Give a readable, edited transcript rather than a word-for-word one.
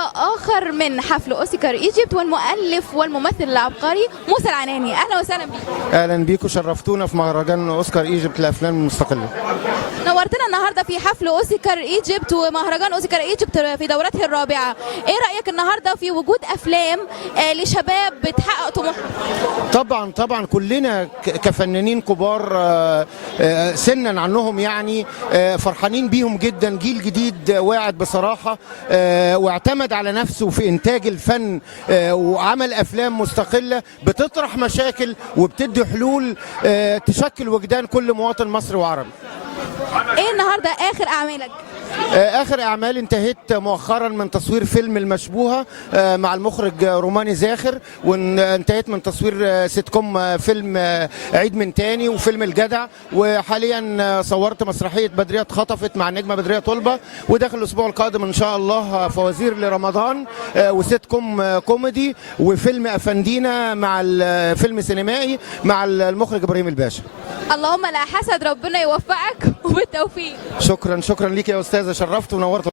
لقاء آخر من حفل أوسكار إيجيبت والمؤلف والممثل العبقري موسى العناني. أهلا وسهلا بيك. اهلا بيكم، شرفتونا في مهرجان اوسكار ايجيبت للافلام المستقله. نورتنا النهارده في حفل أوسكار إيجيبت ومهرجان أوسكار إيجيبت في دورته الرابعة. إيه رأيك النهارده في وجود أفلام لشباب بتحقق طموحهم؟ طبعا كلنا كفنانين كبار سنا عنهم يعني فرحانين بيهم جدا. جيل جديد واعد بصراحه واعتمد على نفسه في انتاج الفن وعمل افلام مستقله بتطرح مشاكل وبتدي حلول تشكل وجدان كل مواطن مصري وعربي. ايه النهارده اخر اعمالك؟ اخر اعمال انتهيت مؤخرا من تصوير فيلم المشبوهه مع المخرج روماني زاخر، وانتهيت من تصوير سيت كوم فيلم عيد من تاني وفيلم الجدع، وحاليا صورت مسرحيه بدريه اتخطفت مع النجمه بدريه طلبه، وداخل الاسبوع القادم ان شاء الله فوازير لرمضان وسيت كوم كوميدي وفيلم افندينا مع الفيلم سينمائي مع المخرج ابراهيم الباشا. اللهم لا حسد، ربنا يوفقك وبالتوفيق. شكرا ليك يا استاذه، شرفت ونورت.